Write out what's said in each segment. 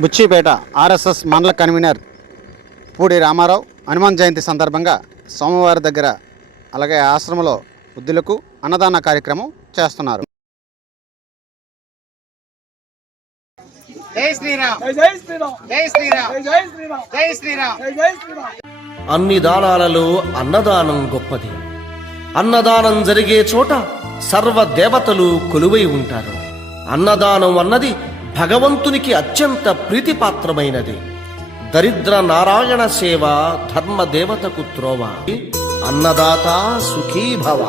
Buchipeta RSS మండల convener Pudi Ramarao Hanuman Jayanti సందర్భంగా సోమవారం దగ్గర అలాగే ఆశ్రమంలో వృద్ధులకు అన్నదాన కార్యక్రమం చేస్తున్నారు. అన్ని దానాలలో అన్నదానం గొప్పది. అన్నదానం జరిగే చోట సర్వ దేవతలు కొలువై ఉంటారు. అన్నదానం అన్నది భగవంతునికి అత్యంత ప్రీతిపాత్రమైనది. దరిద్ర నారాయణ సేవ ధర్మ దేవతకు త్రోవ. అన్నదాత సుఖీ భవ.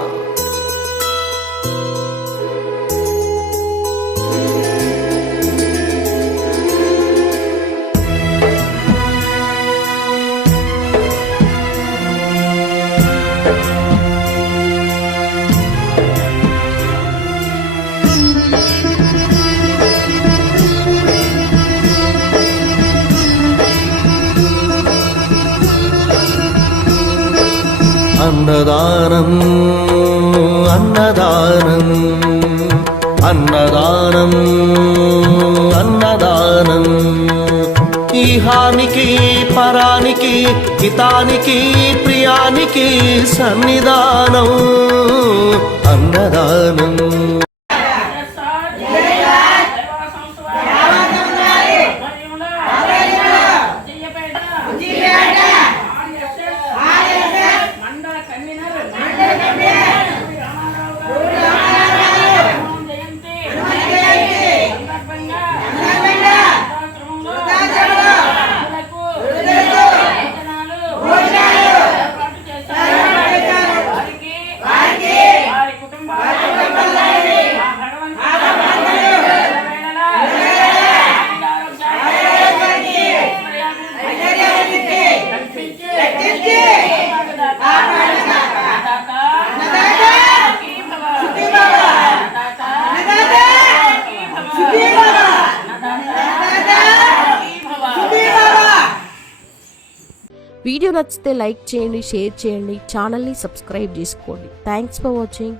అన్నదానం అన్నదానం అన్నదానం అన్నదానం ఈహానికి పరానికి హితానికి ప్రియానికి సన్నిధానం అన్నదానం. వీడియో నచ్చితే లైక్ చేయండి, షేర్ చేయండి, ఛానల్ని సబ్స్క్రైబ్ చేసుకోండి. Thanks for watching.